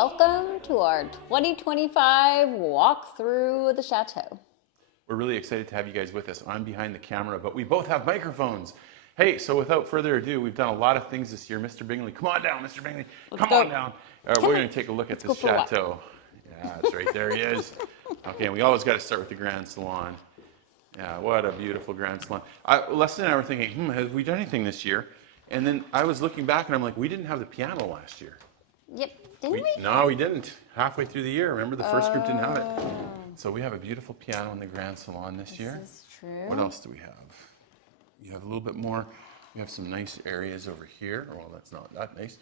welcome to our 2025 walk through the Château. We're really excited to have you guys with us. I'm behind the camera, but we both have microphones. Hey, so without further ado, we've done a lot of things this year. Mr. Bingley, come on down, Mr. Bingley. Come on down. We're going to take a look at this Château. Yeah, it's right there. He is. Okay, and we always got to start with the Grand Salon. Yeah, what a beautiful Grand Salon. Leslie and I were thinking, have we done anything this year? And then I was looking back and I'm like, we didn't have the piano last year. Yep, didn't we? No, we didn't. Halfway through the year, remember the first group didn't have it. So we have a beautiful piano in the Grand Salon this year. This is true. What else do we have? You have a little bit more. We have some nice areas over here. Well, that's not that nice.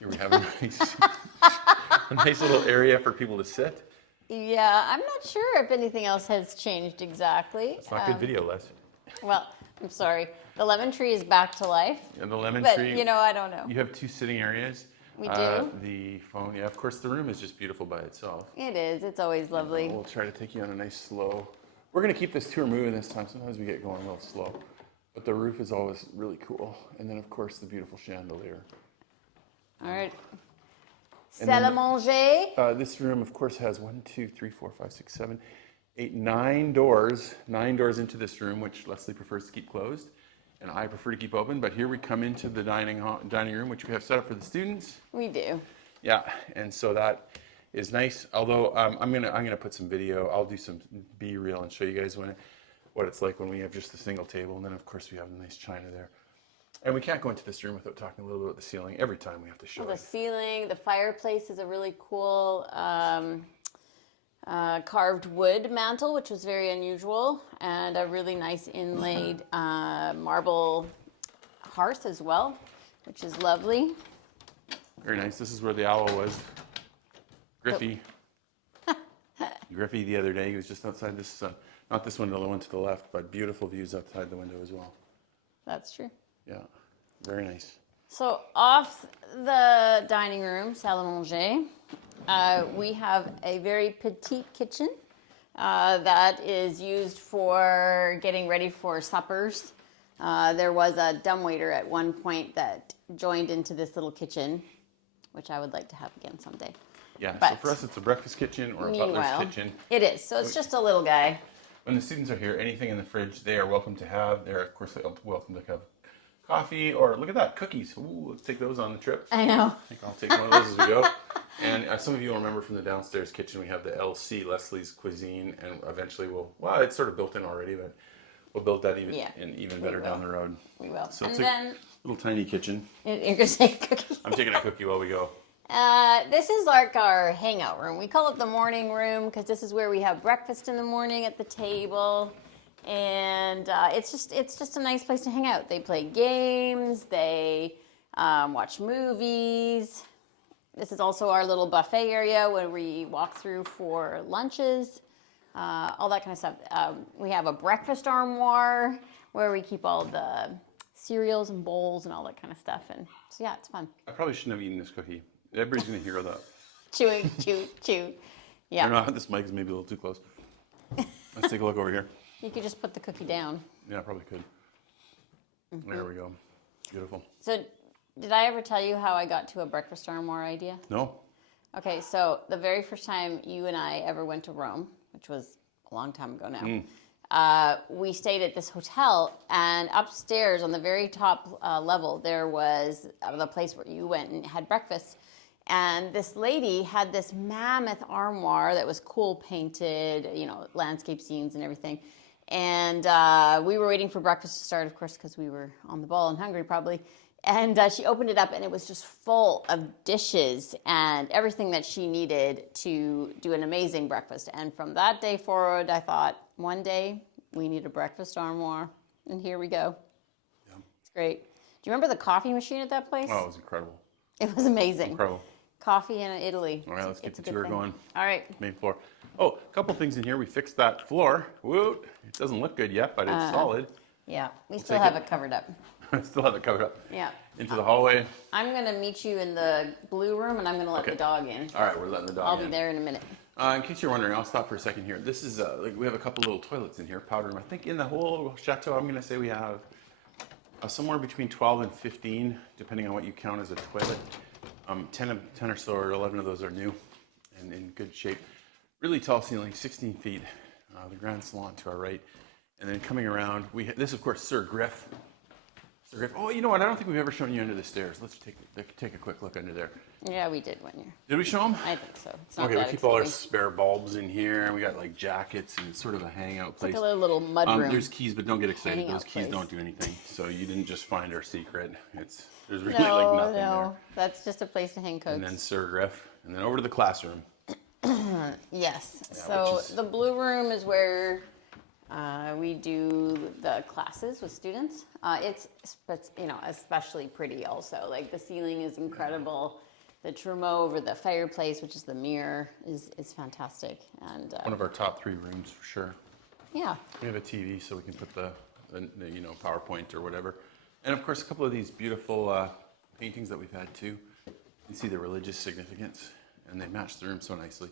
Here we have a nice little area for people to sit. Yeah, I'm not sure if anything else has changed exactly. It's not good video, Les. Well, I'm sorry. The lemon tree is back to life. And the lemon but, tree. You know, I don't know. You have two sitting areas. We do. The phone. Yeah, of course, the room is just beautiful by itself. It is. It's always lovely. We'll try to take you on a nice slow. We're going to keep this tour moving this time. Sometimes we get going a little slow. But the roof is always really cool. And then, of course, the beautiful chandelier. All right. Salle à manger. This room, of course, has 9 doors. 9 doors into this room, which Leslie prefers to keep closed. And I prefer to keep open. But here we come into the dining room, which we have set up for the students. We do. Yeah, and so that is nice. Although I'm gonna put some video. I'll do some B-reel and show you guys what it's like when we have just a single table. And then, of course, we have a nice china there. And we can't go into this room without talking a little bit about the ceiling. Every time we have to show it. The ceiling, the fireplace is a really cool carved wood mantle, which was very unusual, and a really nice inlaid marble hearth as well, which is lovely. Very nice. This is where the owl was. Grifferaie. Grifferaie the other day, he was just outside this, not this window, the one to the left, but beautiful views outside the window as well. That's true. Yeah, very nice. So off the dining room, salle à manger, we have a very petite kitchen that is used for getting ready for suppers. There was a dumbwaiter at one point that joined into this little kitchen, which I would like to have again someday. Yeah, but so for us it's a breakfast kitchen or a butler's kitchen. It is, so it's just a little guy. When the students are here, anything in the fridge they are welcome to have. They're, of course, welcome to have coffee or, look at that, cookies. Ooh, let's take those on the trip. I know. I think I'll take one of those as we go. And some of you will remember from the downstairs kitchen, we have the LC, Leslie's Cuisine, and eventually it's sort of built in already, but we'll build that even better down the road. We will. So it's a little tiny kitchen. You're going to say cookie? I'm taking a cookie while we go. This is like our hangout room. We call it the morning room because this is where we have breakfast in the morning at the table. And it's just a nice place to hang out. They play games, they watch movies. This is also our little buffet area where we walk through for lunches, all that kind of stuff. We have a breakfast armoire where we keep all the cereals and bowls and all that kind of stuff. And so yeah, it's fun. I probably shouldn't have eaten this cookie. Everybody's going to hear that. Chew. Yeah. I don't know, this mic is maybe a little too close. Let's take a look over here. You could just put the cookie down. Yeah, I probably could. Mm-hmm. There we go. Beautiful. So, did I ever tell you how I got to a breakfast armoire idea? No. Okay, so the very first time you and I ever went to Rome, which was a long time ago now, we stayed at this hotel, and upstairs on the very top level, there was the place where you went and had breakfast. And this lady had this mammoth armoire that was cool painted, landscape scenes and everything. And we were waiting for breakfast to start, of course, because we were on the ball and hungry probably. And she opened it up, and it was just full of dishes and everything that she needed to do an amazing breakfast. And from that day forward, I thought, one day we need a breakfast armoire. And here we go. Yeah. It's great. Do you remember the coffee machine at that place? Oh, it was incredible. It was amazing. Incredible. Coffee in Italy. All right, let's get the tour going. All right. Main floor. Oh, a couple things in here. We fixed that floor. Woot. It doesn't look good yet, but it's solid. Yeah, we still have it covered up. Still have it covered up. Yeah. Into the hallway. I'm going to meet you in the blue room, and I'm going to let the dog in. All right, we're letting the dog in. I'll be there in a minute. In case you're wondering, I'll stop for a second here. This is, we have a couple little toilets in here, powder room. I think in the whole chateau, I'm going to say we have somewhere between 12 and 15, depending on what you count as a toilet. 10 or so or 11 of those are new and in good shape. Really tall ceiling, 16 feet. The grand salon to our right. And then coming around, this, of course, Sir Griff. Sir Griff. Oh, you know what? I don't think we've ever shown you under the stairs. Let's take a quick look under there. Yeah, we did one year. Did we show them? I think so. It's not Okay, that we keep all our exciting. spare bulbs in here. We got like jackets and sort of a hangout place. It's like a little mud room. There's keys, but don't get excited. Hangout Those keys place. don't do anything. So you didn't just find our secret. There's really No, like nothing no, there. that's just a place to hang coats. And then Sir Griff, and then over to the classroom. Yes. Yeah, So which is- the blue room is where we do the classes with students. It's especially pretty. Also, like the ceiling is incredible. The trumeau over the fireplace, which is the mirror, is fantastic. And One of our top 3 rooms for sure. yeah, We have a TV, so we can put the PowerPoint or whatever. And of course, a couple of these beautiful paintings that we've had too. You can see the religious significance, and they match the room so nicely.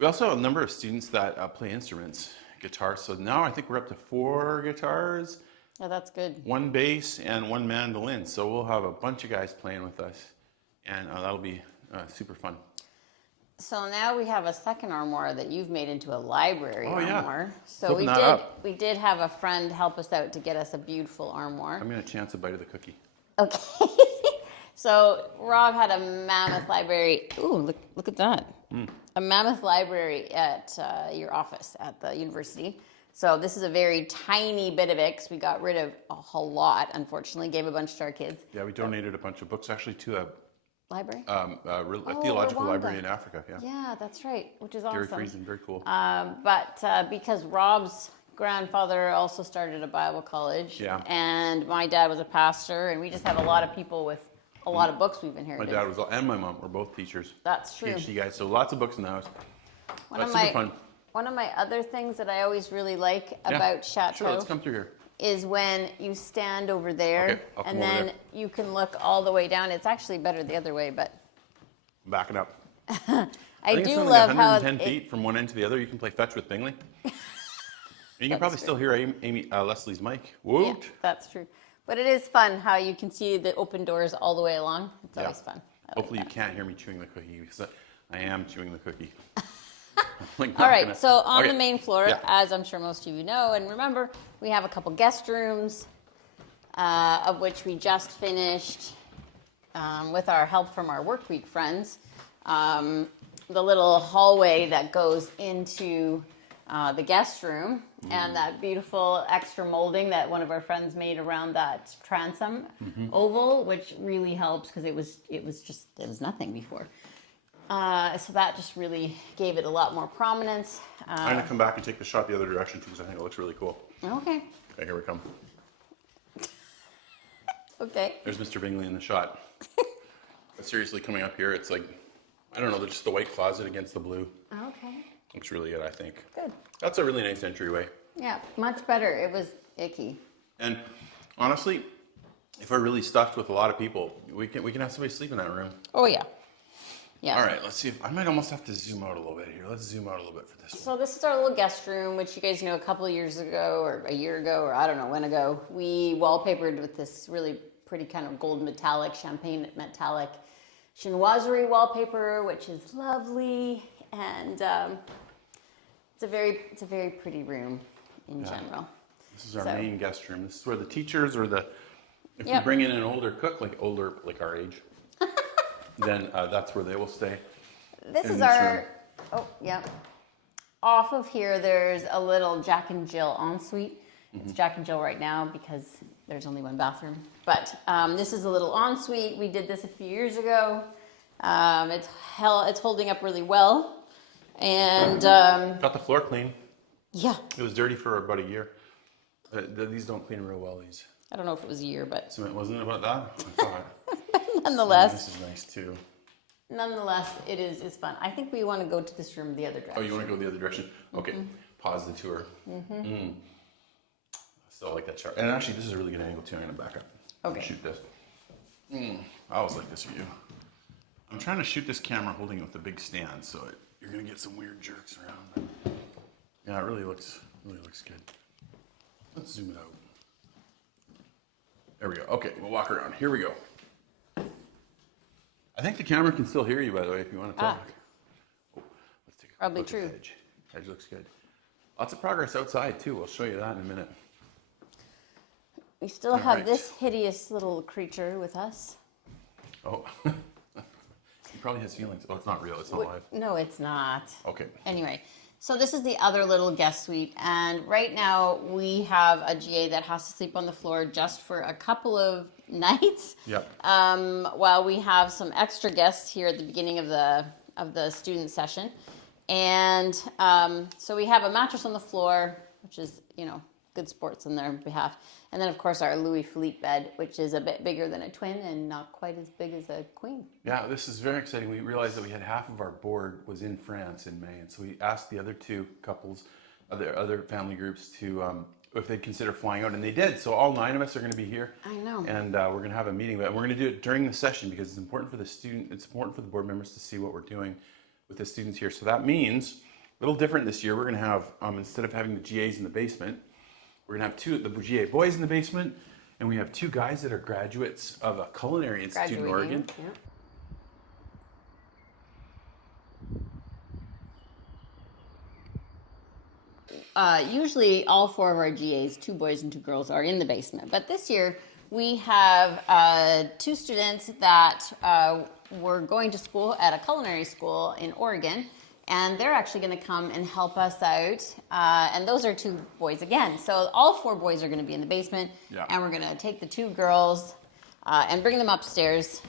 We also have a number of students that play instruments, guitar. So now I think we're up to 4 guitars, yeah, that's good. 1 bass, and 1 mandolin. So we'll have a bunch of guys playing with us, and that'll be super fun. So now we have a second armoire that you've made into a library armoire. So Flipping that up. we did have a friend help us out to get us a beautiful armoire. I'm gonna chance a bite of the cookie. Okay. So Rob had a mammoth library. Ooh, look at that. A mammoth library at your office at the university. So this is a very tiny bit of it because we got rid of a whole lot, unfortunately, gave a bunch to our kids. Yeah, we donated a bunch of books actually to a Library? theological Rwanda. library in Africa. Yeah. Yeah, that's right, which is Gary awesome. Friesen, very cool. But because Rob's grandfather also started a Bible college, Yeah. and my dad was a pastor, and we just have a lot of people with a lot of books we've My inherited. dad was, and my mom were both teachers. That's true. PhD guys, so lots of books in the house. One That's of super my fun. one of my other things that I always really like Yeah. about Château Sure, let's come through here. is when you stand over there Okay, I'll come and over then there. you can look all the way down. It's actually better the other way, but Back it up. I think it's do something love like how 110 feet from one end to the other. You can play fetch with Bingley. You can probably still hear Leslie's mic. Woot. Yeah, that's true. But it is fun how you can see the open doors all the way along. It's always fun. I like Hopefully that. you can't hear me chewing the cookie because I am chewing the cookie. Like, All not right, gonna- so on Okay, the main floor, yeah. as I'm sure most of you know and remember, we have a couple guest rooms, of which we just finished with our help from our work week friends. The little hallway that goes into the guest room and that beautiful extra molding that one of our friends made around that transom oval, which really helps because it was nothing before. So that just really gave it a lot more prominence. I'm going to come back and take the shot the other direction too because I think it looks really cool. Okay. Okay, here we come. Okay. There's Mr. Bingley in the shot. But seriously, coming up here, it's like, I don't know, just the white closet against the blue. Okay. Looks really good, I think. Good. That's a really nice entryway. Yeah, much better. It was icky. And honestly, if we're really stuffed with a lot of people, we can have somebody sleep in that room. Oh yeah. Yeah. All right, let's see if I might almost have to zoom out a little bit here. Let's zoom out a little bit for this one. So this is our little guest room, which you guys know a couple of years ago or a year ago or I don't know when ago. We wallpapered with this really pretty kind of gold metallic, champagne metallic chinoiserie wallpaper, which is lovely, and it's a very pretty room in general. This is our So- main guest room. This is where the teachers or if Yep. we bring in an older cook, like our age, then that's where they will stay. This in is this our, room. oh, yeah. Off of here, there's a little Jack and Jill ensuite. It's Jack and Jill right now because there's only one bathroom. But this is a little ensuite. We did this a few years ago. It's holding up really well. And Got the floor clean. yeah, It was dirty for about a year. These don't clean real well, these. I don't know if it was a year, but So it wasn't about that? I thought. nonetheless, This is nice too. it's fun. I think we want to go to this room the other direction. Oh, you want to go the other direction? Okay, pause the tour. I still like that chart. And actually, this is a really good angle too. I'm going to back up. Okay. Shoot this. I always like this view. I'm trying to shoot this camera holding it with a big stand, so you're going to get some weird jerks around. Yeah, it really looks good. Let's zoom it out. There we go. Okay, we'll walk around. Here we go. I think the camera can still hear you, by the way, if you want to talk. Oh, let's take a Probably look true. at the edge. Edge looks good. Lots of progress outside, too. We'll show you that in a minute. We still have this hideous little creature with us. Oh, he probably has feelings. Oh, it's not real. It's not live. No, it's not. Okay. Anyway, so this is the other little guest suite, and right now we have a GA that has to sleep on the floor just for a couple of nights. Yep. While we have some extra guests here at the beginning of the student session, and so we have a mattress on the floor, which is good sports on their behalf. And then, of course, our Louis Philippe bed, which is a bit bigger than a twin and not quite as big as a queen. Yeah, this is very exciting. We realized that we had half of our board was in France in May. And so we asked the other two couples, other family groups, to if they'd consider flying out. And they did. So all 9 of us are going to be here. I know. And we're going to have a meeting. But we're going to do it during the session because it's important for the student. It's important for the board members to see what we're doing with the students here. So that means, a little different this year, we're going to have, instead of having the GAs in the basement, we're going to have the GA boys in the basement, and we have 2 guys that are graduates of a culinary institute in Oregon. Yeah. Usually all 4 of our GAs, 2 boys and 2 girls, are in the basement. But this year we have 2 students that were going to school at a culinary school in Oregon. And they're actually going to come and help us out. And those are 2 boys again. So all 4 boys are going to be in the basement. Yeah. And we're going to take the 2 girls and bring them upstairs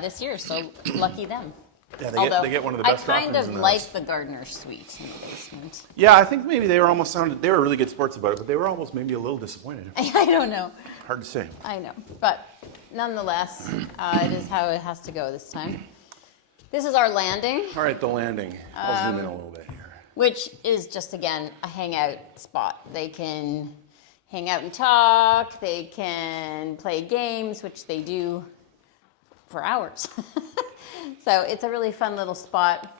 this year. So lucky them. Yeah, they get one of the best I kind of in the like house. the gardener suite in the basement. Yeah, I think maybe they were really good sports about it, but they were almost maybe a little disappointed. I don't know. Hard to say. I know. But nonetheless, it is how it has to go this time. This is our landing. All right, the landing. I'll zoom in a little bit here. Which is just, again, a hangout spot. They can hang out and talk. They can play games, which they do for hours. So it's a really fun little spot.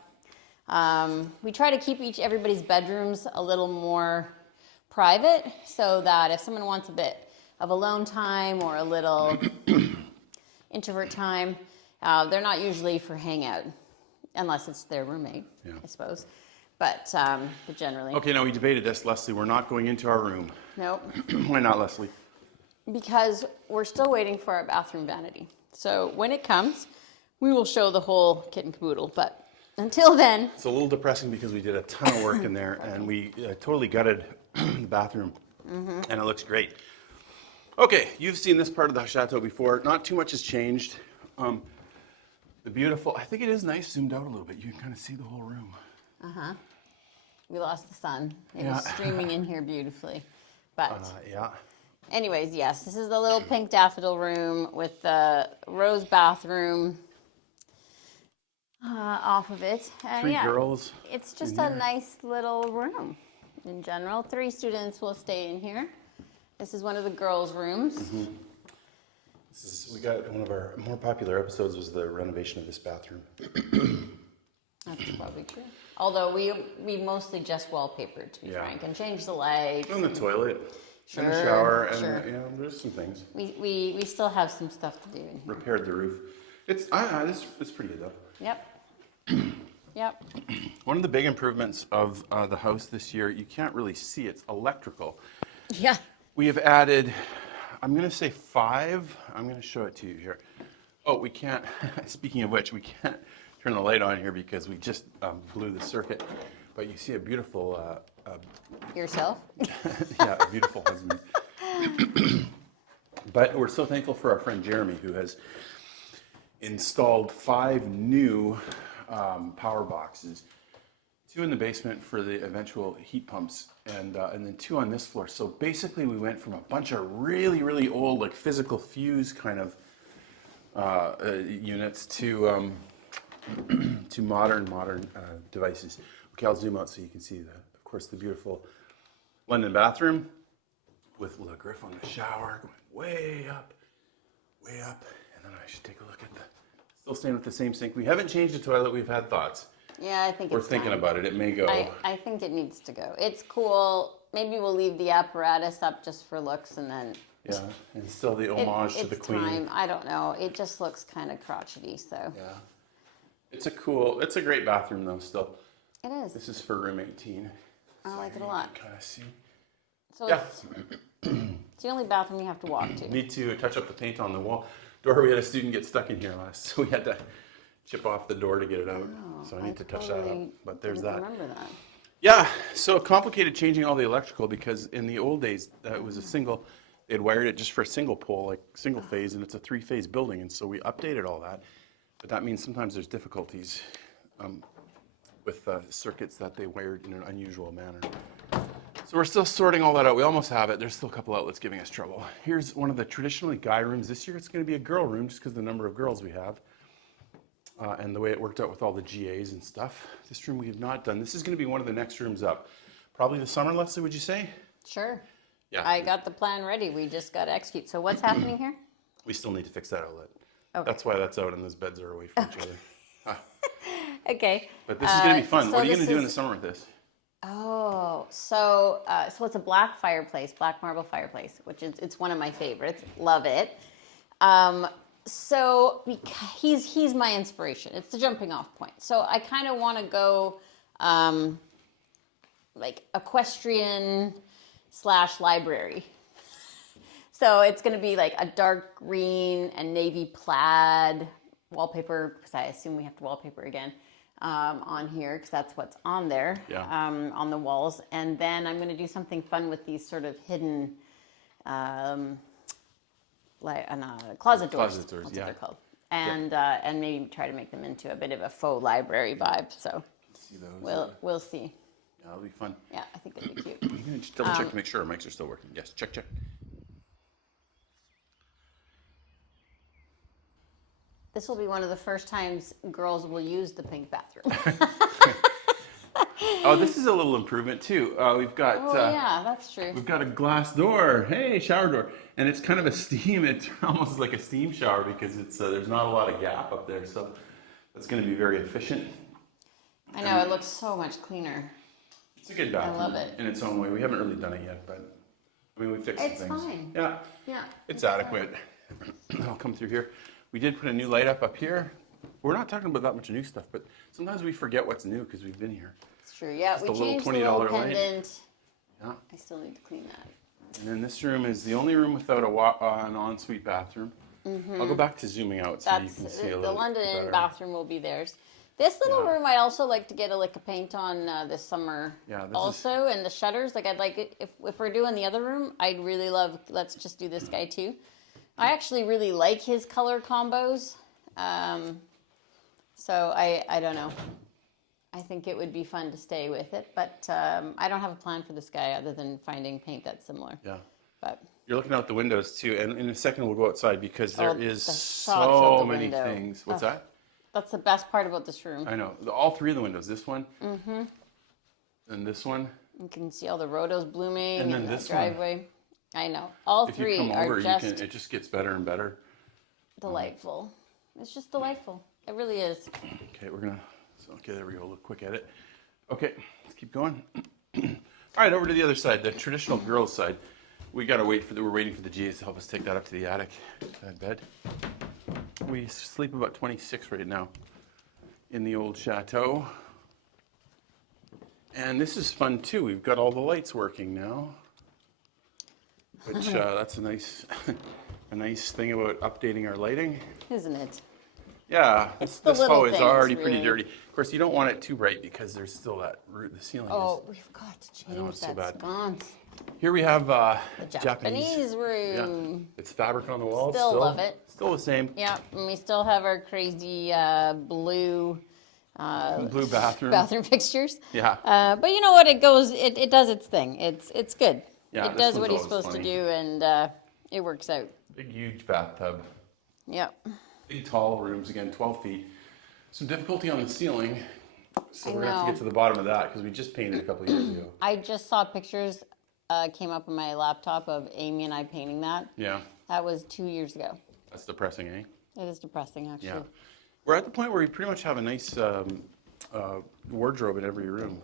We try to keep everybody's bedrooms a little more private so that if someone wants a bit of alone time or a little introvert time, they're not usually for hangout, unless it's their roommate, I suppose. But generally. Okay, now we debated this, Leslie. We're not going into our room. Nope. Why not, Leslie? Because we're still waiting for our bathroom vanity. So when it comes, we will show the whole kit and caboodle. But until then. It's a little depressing because we did a ton of work in there and we totally gutted the bathroom. And it looks great. Okay, you've seen this part of the Château before. Not too much has changed. The beautiful, I think it is nice zoomed out a little bit. You can kind of see the whole room. We lost the sun. It was streaming in here beautifully. But anyways, yes, this is the little pink daffodil room with the rose bathroom off of it. And 3 girls. It's just a nice little room in general. 3 students will stay in here. This is one of the girls' rooms. We got one of our more popular episodes was the renovation of this bathroom. That's probably true. Although we mostly just wallpapered, to be frank, and changed the lights. And the toilet. Sure, and the shower. And sure. There's some things. We still have some stuff to do in here. Repaired the roof. It's pretty good though. Yep. One of the big improvements of the house this year, you can't really see, it's electrical. Yeah. We have added, I'm going to say 5. I'm going to show it to you here. Oh, we can't, speaking of which, we can't turn the light on here because we just blew the circuit. But you see a beautiful... Yourself? Yeah, a beautiful husband. But we're so thankful for our friend Jeremy, who has installed 5 new power boxes. 2 in the basement for the eventual heat pumps, and then 2 on this floor. So basically, we went from a bunch of really, really old, like physical fuse kind of units to modern devices. Okay, I'll zoom out so you can see of course, the beautiful London bathroom with Le Griff on the shower going way up, and then I should take a look at still staying with the same sink. We haven't changed the toilet. We've had thoughts. Yeah, I think we're it's thinking time. about it. It may go. I think it needs to go. It's cool. Maybe we'll leave the apparatus up just for looks, and then Yeah, and still the homage to the Queen. It's time. I don't know. It just looks kind of crotchety, so. Yeah. It's a great bathroom though, still. It is. This is for room 18. I like it a lot. Kind of see. So Yeah. it's the only bathroom you have to walk to. Need to touch up the paint on the wall. Door, we had a student get stuck in here last, so we had to chip off the door to get it out. So I need to touch that up. But there's that. Remember that. Yeah, so complicated changing all the electrical because in the old days it was a single. They'd wired it just for a single pole, like single phase, and it's a 3-phase building, and so we updated all that. But that means sometimes there's difficulties with circuits that they wired in an unusual manner. So we're still sorting all that out. We almost have it. There's still a couple outlets giving us trouble. Here's one of the traditionally guy rooms. This year it's going to be a girl room just because of the number of girls we have and the way it worked out with all the GAs and stuff. This room we have not done. This is going to be one of the next rooms up. Probably the summer, Leslie, would you say? Sure. Yeah. I got the plan ready. We just got to execute. So what's happening here? We still need to fix that outlet. Okay. That's why that's out and those beds are away from each other. Okay. But this is going to be fun. so What are you this going to do in is- the summer with this? Oh, so it's a black fireplace, black marble fireplace, which is it's one of my favorites. Love it. So he's my inspiration. It's the jumping off point. So I kind of want to go like equestrian / library. So it's going to be like a dark green and navy plaid wallpaper, because I assume we have to wallpaper again on here, because that's what's on there, on the walls. And then I'm going to do something fun with these sort of hidden closet doors. That's what they're called. And and maybe try to make them into a bit of a faux library vibe. So See those, we'll see. Yeah, that'll be fun. Yeah, I think that'd be cute. You can just double check to make sure our mics are still working. Yes, check. This will be one of the first times girls will use the pink bathroom. Oh, this is a little improvement too. We've got. Yeah, that's true. We've got a glass door. Hey, shower door, and it's kind of a steam. It's almost like a steam shower because it's there's not a lot of gap up there, so that's going to be very efficient. I know, it looks so much cleaner. It's a good bathroom. I love it. In its own way. We haven't really done it yet, but I mean we fixed some things. It's fine. Yeah. Yeah. It's adequate. I'll come through here. We did put a new light up here. We're not talking about that much new stuff, but sometimes we forget what's new because we've been here. It's true. Yeah, Just we a little changed the $20 little light. pendant. Yeah. I still need to clean that. And then this room is the only room without an ensuite bathroom. I'll go back to zooming out so you can see a the little London better. bathroom will be theirs. This little room I'd also like to get a lick of paint on this summer. Yeah, this also, and the shutters. Like I'd like it if we're doing the other room. I'd really love. Let's just do this guy too. I actually really like his color combos. So I don't know. I think it would be fun to stay with it, but I don't have a plan for this guy other than finding paint that's similar. Yeah. But You're looking out the windows too, and in a second we'll go outside because there is the shots so of the many window. things. What's that? that's the best part about this room. I know. All three of the windows. This one. And this one. You can see all the rhodos blooming And then the this one. driveway. I know. All If you three come are over, just it just gets better and better. delightful. It's just delightful. It really is. Okay, okay, there we go. A little quick edit. Okay, let's keep going. All right, over to the other side, the traditional girls' side. We're waiting for the G's to help us take that up to the attic, that bed. We sleep about 26 right now in the old chateau. And this is fun too. We've got all the lights working now, which that's a nice, a nice thing about updating our lighting. Isn't it? Yeah, the this little hall is things, already pretty really. dirty. Of course, you don't want it too bright because there's still that the ceiling Oh, is. we've got to I know, change it's so that bad. sconce. Here we have The Japanese room. Yeah, it's fabric on the walls. Still love it. Still the same. Yeah, and we still have our crazy blue Blue bathroom. bathroom fixtures. Yeah. But you know what? It does its thing. It's good. Yeah, it this does one's what he's always supposed funny. to do, and it works out. Big, huge bathtub. Yep. Big, tall rooms, again, 12 feet. Some difficulty on the ceiling. So I we're going to have to know. get to the bottom of that because we just painted a couple of years ago. I just saw pictures came up on my laptop of Amy and I painting that. Yeah, That was 2 years ago. that's depressing, eh? It is depressing, actually. Yeah. We're at the point where we pretty much have a nice wardrobe in every room,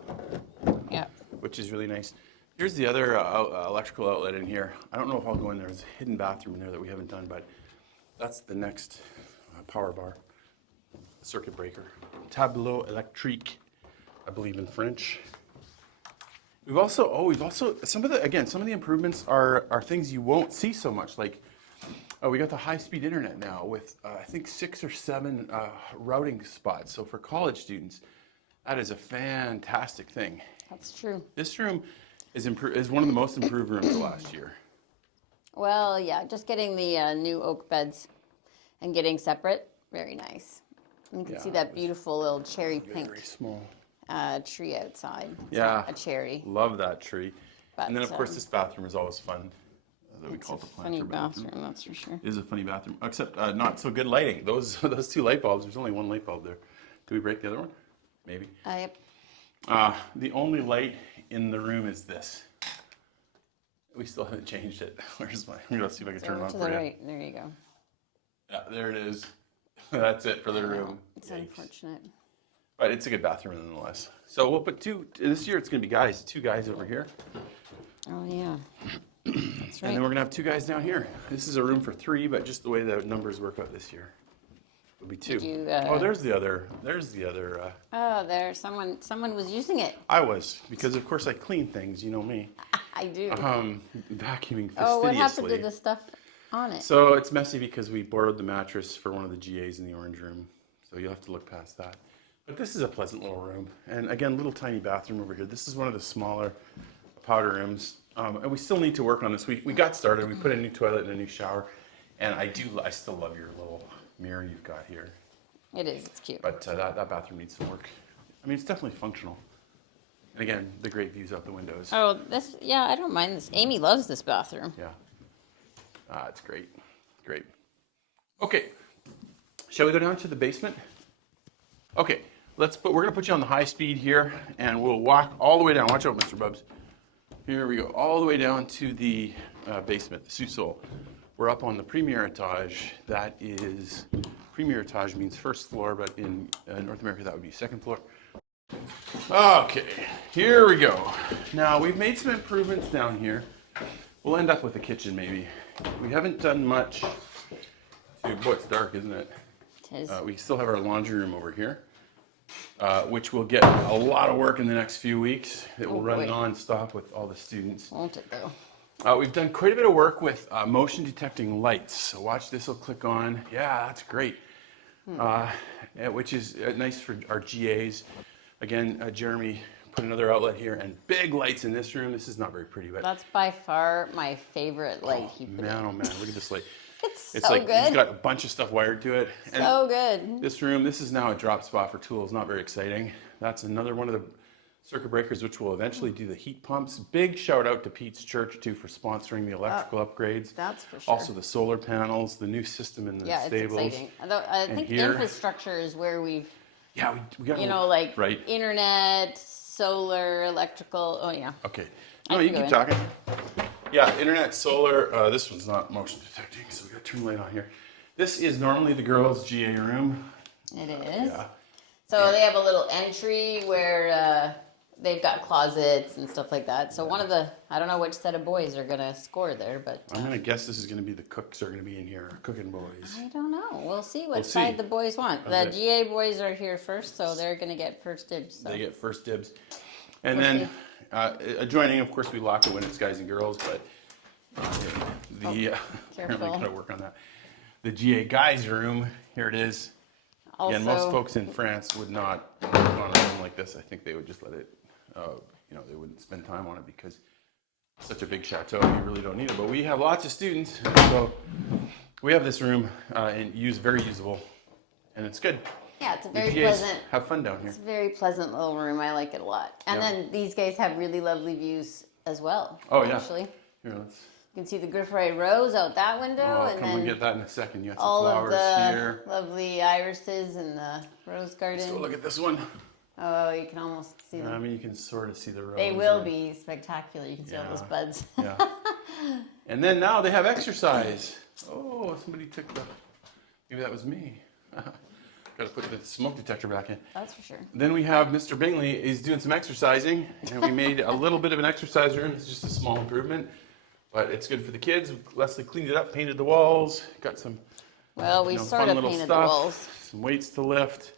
Yeah. which is really nice. Here's the other electrical outlet in here. I don't know if I'll go in there. There's a hidden bathroom in there that we haven't done, but that's the next power bar, circuit breaker. Tableau électrique, I believe in French. We've also some of the improvements are things you won't see so much. Like, we got the high-speed internet now with I think 6 or 7 routing spots. So for college students, that is a fantastic thing. That's true. This room is one of the most improved rooms last year. Well, yeah, just getting the new oak beds and getting separate, very nice. You can see that beautiful little cherry pink Very small. tree outside. It's Yeah, not a cherry. Love that tree. But, and then of course this bathroom is always fun. We it's call a it the funny planter bathroom. bathroom, that's for sure. It is a funny bathroom, except not so good lighting. Those 2 light bulbs. There's only 1 light bulb there. Do we break the other one? Maybe. Yep. The only light in the room is this. We still haven't changed it. Where's my? I'm gonna see if I can turn it on To for the you. right, there you go. Yeah, there it is. That's it for the room. It's Yikes. unfortunate. But it's a good bathroom nonetheless. So we'll put 2. This year it's gonna be 2 guys over here, Oh yeah, that's and right. then we're gonna have 2 guys down here. This is a room for 3, but just the way the numbers work out this year, it'll be 2. Did you, oh, there's the other. Oh, there, someone was using it. I was, because of course I clean things. You know me. I do. Vacuuming fastidiously. Oh, what happened to the stuff on it? So it's messy because we borrowed the mattress for one of the GAs in the orange room. So you'll have to look past that. But this is a pleasant little room. And again, little tiny bathroom over here. This is one of the smaller powder rooms. And we still need to work on this. We got started. We put a new toilet and a new shower. And I still love your little mirror you've got here. It is, it's cute. But that bathroom needs some work. I mean, it's definitely functional. And again, the great views out the windows. Oh, yeah, I don't mind this. Amy loves this bathroom. Yeah. It's great. Great. Okay. Shall we go down to the basement? Okay. We're going to put you on the high speed here, and we'll walk all the way down. Watch out, Mr. Bubs. Here we go. All the way down to the basement, the sous-sol. We're up on the premier etage. That is, premier etage means first floor, but in North America, that would be second floor. Okay, here we go. Now, we've made some improvements down here. We'll end up with a kitchen, maybe. We haven't done much boy, it's dark, isn't it? It is. We still have our laundry room over here, which will get a lot of work in the next few weeks. It will run non-stop with all the students. Won't it, though? We've done quite a bit of work with motion detecting lights. So watch, this will click on. Yeah, that's great. Which is nice for our GAs. Again, Jeremy put another outlet here and big lights in this room. This is not very pretty, but That's by far my favorite light he put in. man, oh man, look at this light. It's so like good. he's got a bunch of stuff wired to it. And So good. this room, this is now a drop spot for tools. Not very exciting. That's another one of the circuit breakers, which will eventually do the heat pumps. Big shout out to Pete's Church too for sponsoring the electrical upgrades. That's for sure. Also the solar panels, the new system in the stables. It's exciting. Although I think here- infrastructure is where we've, Yeah, we got like right. internet, solar, electrical. Oh yeah. Okay. I No, can you go keep in. talking. Yeah, internet, solar. This one's not motion detecting, so we got to turn the light on here. This is normally the girls' GA room. It is. Yeah. So they have a little entry where they've got closets and stuff like that. So one of the, I don't know which set of boys are gonna score there, but I'm gonna guess this is gonna be the cooks are gonna be in here, cooking boys. I don't know. We'll see what We'll side see. the boys want. The Okay. GA boys are here first, so they're gonna get first dibs. So. They get first dibs. And We'll then adjoining, of course, we lock it when it's guys and girls, but apparently careful. gotta work on that. The GA guys room, here it is. Also, Again, most folks in France would not work on a room like this. I think they would just let it, they wouldn't spend time on it because it's such a big chateau, you really don't need it. But we have lots of students, so we have this room and very usable, and it's good. yeah, it's a The very GAs pleasant. have fun down here. It's a very pleasant little room. I like it a lot. And Yeah. then these guys have really lovely views as well. Oh, yeah. Actually, Here, let's. you can see the Grifferaie rose out that window, Oh, and come then and get that in a second. You got some all of flowers the here. lovely irises and the rose garden. Let's go look at this one. Oh, you can almost see I them. mean, you can sort of see the rose. They will be spectacular. You can see all Yeah. those buds. Yeah. And then now they have exercise. Oh, somebody took the. Maybe that was me. Got to put the smoke detector back in. That's for sure. Then we have Mr. Bingley. He's doing some exercising, and we made a little bit of an exercise room. It's just a small improvement, but it's good for the kids. Leslie cleaned it up, painted the walls, got some Well, we sort fun of little painted stuff, the walls. some weights to lift,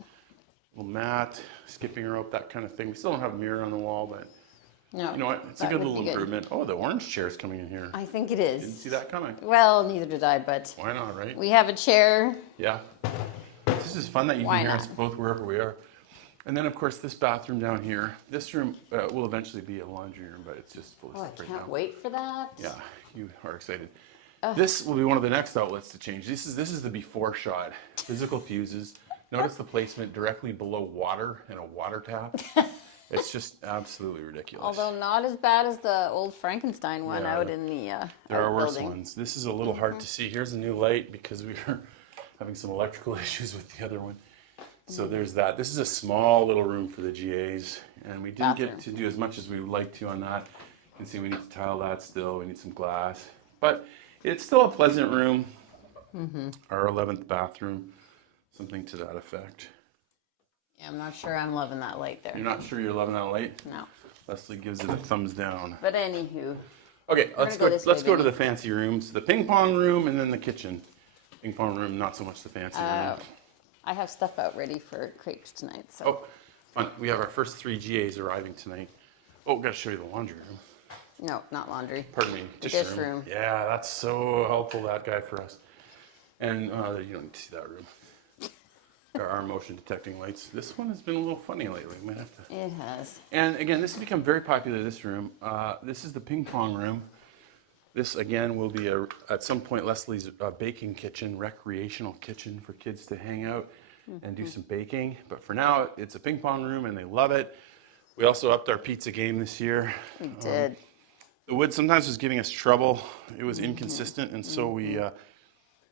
little mat, skipping rope, that kind of thing. We still don't have a mirror on the wall, but No, you know what? It's a that good would little be good. improvement. Oh, the orange chair's coming in here. I think it is. Didn't see that coming. Well, neither did I, but Why not, right? we have a chair. Yeah. This is fun that you Why can hear not? us both wherever we are. And then, of course, this bathroom down here. This room will eventually be a laundry room, but it's just full of Oh, I stuff right can't now. wait for that. Yeah, you are excited. This will be one of the next outlets to change. This is the before shot. Physical fuses. Notice the placement directly below water and a water tap. It's just absolutely ridiculous. Although not as bad as the old Frankenstein one Yeah, out in the there are worse outbuilding. ones. This is a little hard to see. Here's a new light because we were having some electrical issues with the other one. So there's that. This is a small little room for the GAs, and we didn't get to do as much as we would like to on that. You can see we need to tile that still. We need some glass, but it's still a pleasant room. Our 11th bathroom, something to that effect. Yeah, I'm not sure I'm loving that light there. You're not sure you're loving that light? No. Leslie gives it a thumbs down. But anywho. Okay, let's gonna go. go this Let's way, go to Vinny. the fancy rooms, the ping pong room, and then the kitchen. Ping pong room, not so much the fancy room. I have stuff out ready for crepes tonight. So Oh, fun! We have our first 3 GAs arriving tonight. Oh, gotta show you the laundry room. no, not laundry. Pardon me, The dish dish room. room. Yeah, that's so helpful, that guy, for us. And you don't need to see that room. There are motion detecting lights. This one has been a little funny lately. We might have to. It has. And again, this has become very popular, this room. This is the ping pong room. This, again, will be, at some point, Leslie's baking kitchen, recreational kitchen for kids to hang out and do some baking. But for now, it's a ping pong room, and they love it. We also upped our pizza game this year. We did. The wood sometimes was giving us trouble. It was inconsistent, and so we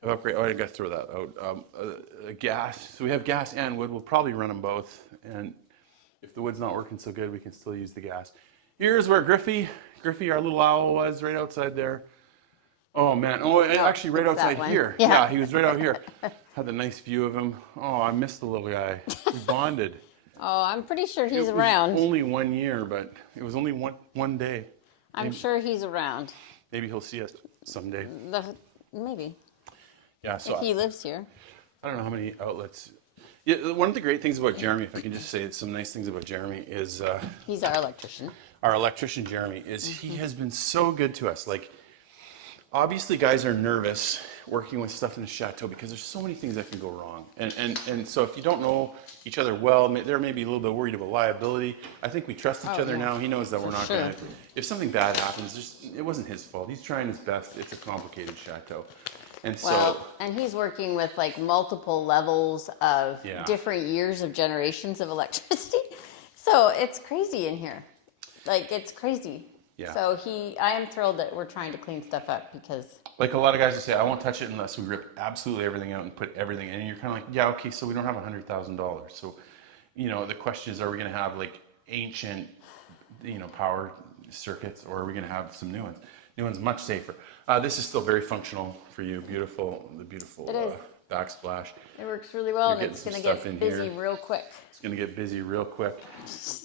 upgrade. Oh, I got to throw that out. Gas. So we have gas and wood. We'll probably run them both. And if the wood's not working so good, we can still use the gas. Here's where Grifferaie, our little owl, was right outside there. Oh man! Oh, actually, right it's that outside one. here. Yeah. He was right out here. Had a nice view of him. Oh, I missed the little guy. We bonded. Oh, I'm pretty sure he's It was around. only 1 year, but it was only one day. I'm sure he's around. Maybe he'll see us someday. Maybe. Yeah. So If he lives here. I don't know how many outlets. Yeah, one of the great things about Jeremy, if I can just say some nice things about Jeremy, is He's our electrician. our electrician Jeremy, is he has been so good to us. Like, obviously guys are nervous working with stuff in the chateau because there's so many things that can go wrong. And so if you don't know each other well, they're maybe a little bit worried about liability. I think we trust each other now. He knows that we're not sure. going to, if something bad happens, it wasn't his fault. He's trying his best. It's a complicated chateau. And so, Well, and he's working with like multiple levels of Yeah. different years of generations of electricity. So it's crazy in here. Like, it's crazy. Yeah. So I am thrilled that we're trying to clean stuff up because like a lot of guys will say, I won't touch it unless we rip absolutely everything out and put everything in. And you're kind of like, yeah, okay, so we don't have $100,000. So, the question is, are we going to have like ancient, power circuits, or are we going to have some new ones? New ones much safer. This is still very functional for you. Beautiful, the beautiful It is. backsplash. it works really well, You're and it's getting going some to stuff get in busy here. real quick. It's going to get busy real quick.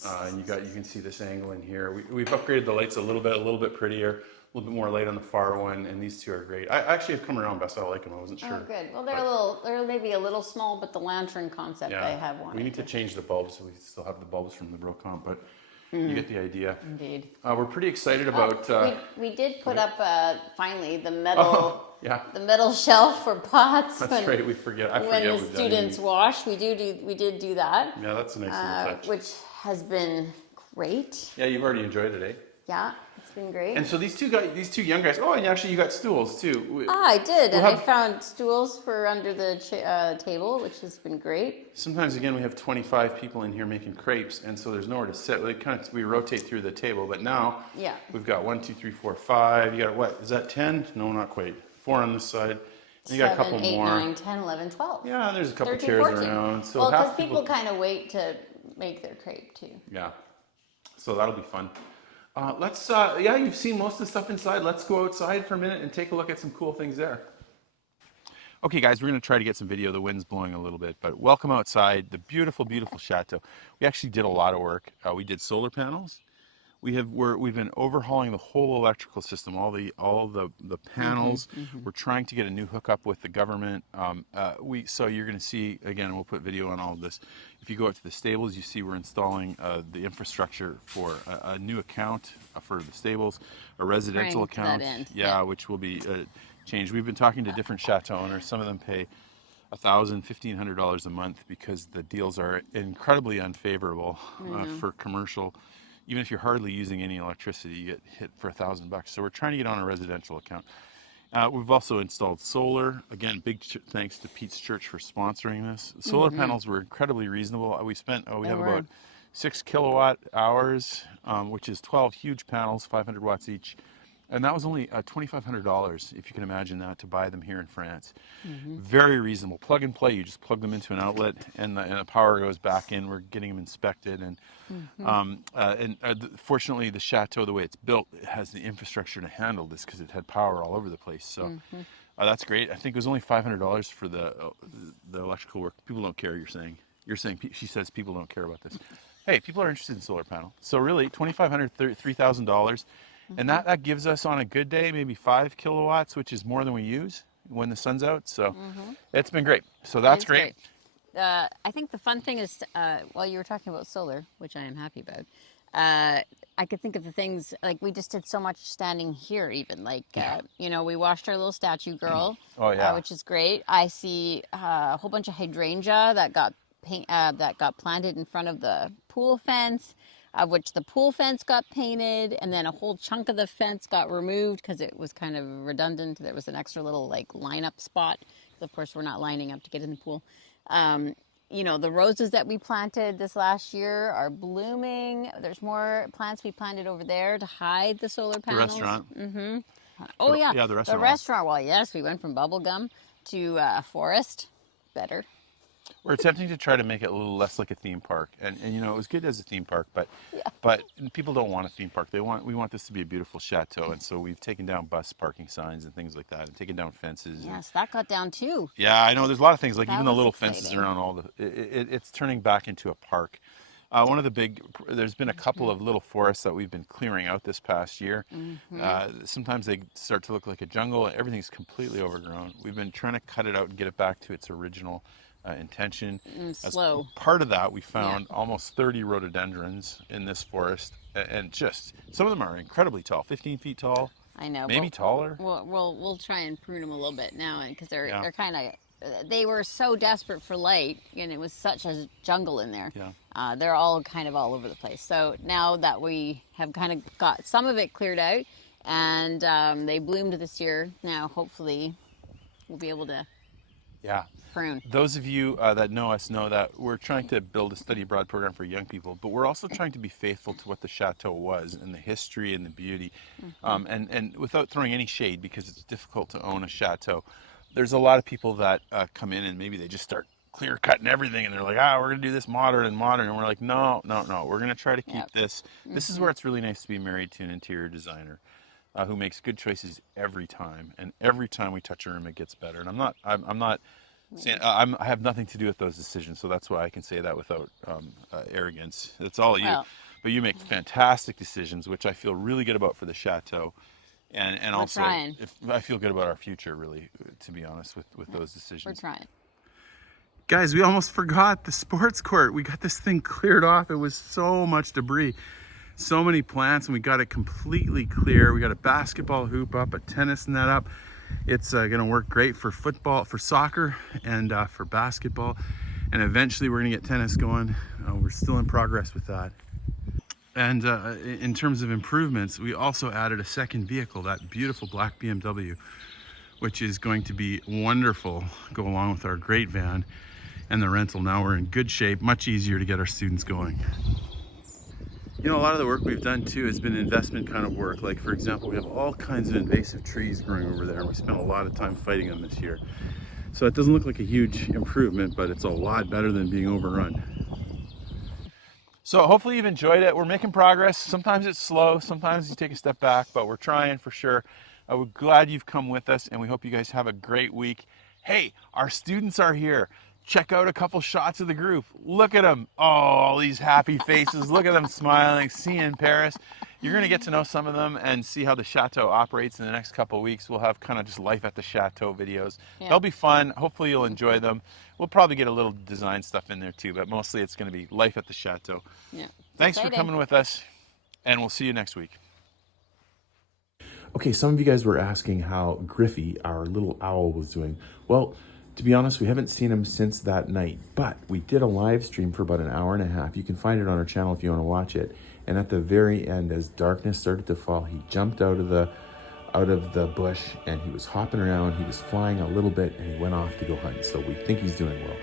And you can see this angle in here. We've upgraded the lights a little bit prettier, a little bit more light on the far one, and these two are great. I actually have come around, Bess. I like them. I wasn't sure. Oh, good. Well, they're maybe a little small, but the lantern concept I have one. We need to change the bulbs, so we still have the bulbs from the Brocomp, but you get the idea. Indeed. We're pretty excited about. We did put up finally the metal Yeah, the metal shelf for pots. that's right. We forget. I When forget the we've done students any- wash, we did do that, Yeah, that's a nice little touch. which has been great. Yeah, you've already enjoyed it, eh? Yeah, it's been great. And so these two young guys. Oh, and actually, you got stools too. I did, and We'll I have- found stools for under the table, which has been great. Sometimes, again, we have 25 people in here making crepes, and so there's nowhere to sit. We rotate through the table, but now Yeah. we've got 1, 2, 3, 4, 5. You got what? Is that 10? No, not quite. 4 on this side. And you got a couple 7, 8, more. 9, 10, 11, 12. Yeah, there's a couple 13, chairs 14. around. So Well, half because people kind of wait to make their crepe too. Yeah. So that'll be fun. You've seen most of the stuff inside. Let's go outside for a minute and take a look at some cool things there. Okay, guys, we're going to try to get some video. The wind's blowing a little bit, but welcome outside the beautiful, beautiful chateau. We actually did a lot of work. We did solar panels. We've been overhauling the whole electrical system, all the panels. We're trying to get a new hookup with the government. So you're going to see again. We'll put video on all of this. If you go out to the stables, you see we're installing the infrastructure for a new account for the stables, a residential account. Yeah, which will be changed. We've been talking to different chateau owners. Some of them pay $1,000, $1,500 a month because the deals are incredibly unfavorable for commercial. Even if you're hardly using any electricity, you get hit for $1,000. So we're trying to get on a residential account. We've also installed solar. Again, big thanks to Pete's Church for sponsoring this. Solar panels were incredibly reasonable. We have about 6 kilowatt hours, which is 12 huge panels, 500 watts each. And that was only $2,500, if you can imagine that, to buy them here in France. Very reasonable. Plug and play. You just plug them into an outlet, and the power goes back in. We're getting them inspected, and fortunately, the chateau, the way it's built, it has the infrastructure to handle this because it had power all over the place. So that's great. I think it was only $500 for the electrical work. People don't care. You're saying. She says people don't care about this. Hey, people are interested in solar panel. So really, $2,500, $3,000. And that gives us, on a good day, maybe 5 kilowatts, which is more than we use when the sun's out. So it's been great. So that's great. I think the fun thing is, while you were talking about solar, which I am happy about, I could think of the things, like we just did so much standing here even. Like, we washed our little statue girl, which is great. I see a whole bunch of hydrangea that got planted in front of the pool fence. Which the pool fence got painted, and then a whole chunk of the fence got removed because it was kind of redundant. There was an extra little line-up spot. Of course, we're not lining up to get in the pool. The roses that we planted this last year are blooming. There's more plants we planted over there to hide the solar panels. The restaurant. Oh yeah, the restaurant. The restaurant. Well, yes, we went from bubblegum to forest. Better. We're attempting to try to make it a little less like a theme park, and it was good as a theme park, but people don't want a theme park. We want this to be a beautiful chateau, and so we've taken down bus parking signs and things like that, and taken down fences. Yes, that got down too. Yeah, I know. There's a lot of things, like even the little fences around it's turning back into a park. There's been a couple of little forests that we've been clearing out this past year. Sometimes they start to look like a jungle. Everything's completely overgrown. We've been trying to cut it out and get it back to its original intention. Slow. As part of that, we found almost 30 rhododendrons in this forest, and just some of them are incredibly tall, 15 feet tall. I know. Maybe taller. We'll try and prune them a little bit now, because they're kind of. They were so desperate for light, and it was such a jungle in there. Yeah. They're all kind of all over the place. So now that we have kind of got some of it cleared out, and they bloomed this year, now hopefully we'll be able to. Yeah. Prune. Those of you that know us know that we're trying to build a study abroad program for young people, but we're also trying to be faithful to what the chateau was and the history and the beauty, and without throwing any shade, because it's difficult to own a chateau. There's a lot of people that come in and maybe they just start clear cutting everything, and they're like, we're gonna do this modern, and we're like, no, we're gonna try to keep this. This is where it's really nice to be married to an interior designer who makes good choices every time, and every time we touch a room it gets better. And I'm not saying, I have nothing to do with those decisions, so that's why I can say that without arrogance. It's all you. But you make fantastic decisions, which I feel really good about for the chateau. And also, I feel good about our future, really, to be honest, with those decisions. We're trying. Guys, we almost forgot the sports court. We got this thing cleared off. It was so much debris, so many plants, and we got it completely clear. We got a basketball hoop up, a tennis net up. It's going to work great for football, for soccer, and for basketball. And eventually we're going to get tennis going. We're still in progress with that. And in terms of improvements, we also added a second vehicle, that beautiful black BMW, which is going to be wonderful, go along with our great van and the rental. Now we're in good shape, much easier to get our students going. A lot of the work we've done too has been investment kind of work. Like, for example, we have all kinds of invasive trees growing over there, and we spent a lot of time fighting them this year. So it doesn't look like a huge improvement, but it's a lot better than being overrun. So hopefully you've enjoyed it. We're making progress. Sometimes it's slow, sometimes you take a step back, but we're trying for sure. We're glad you've come with us, and we hope you guys have a great week. Hey, our students are here. Check out a couple shots of the group. Look at them. Oh, all these happy faces. Look at them smiling. See you in Paris. You're going to get to know some of them and see how the Château operates in the next couple of weeks. We'll have kind of just life at the Château videos. Yeah. They'll be fun. Hopefully you'll enjoy them. We'll probably get a little design stuff in there too, but mostly it's going to be life at the Château. Yeah. Thanks for coming with us, and we'll see you next week. Okay, some of you guys were asking how Griffy, our little owl, was doing. Well, to be honest, we haven't seen him since that night, but we did a live stream for about an hour and a half. You can find it on our channel if you want to watch it. And at the very end, as darkness started to fall, he jumped out of the bush and he was hopping around. He was flying a little bit and he went off to go hunt. So we think he's doing well.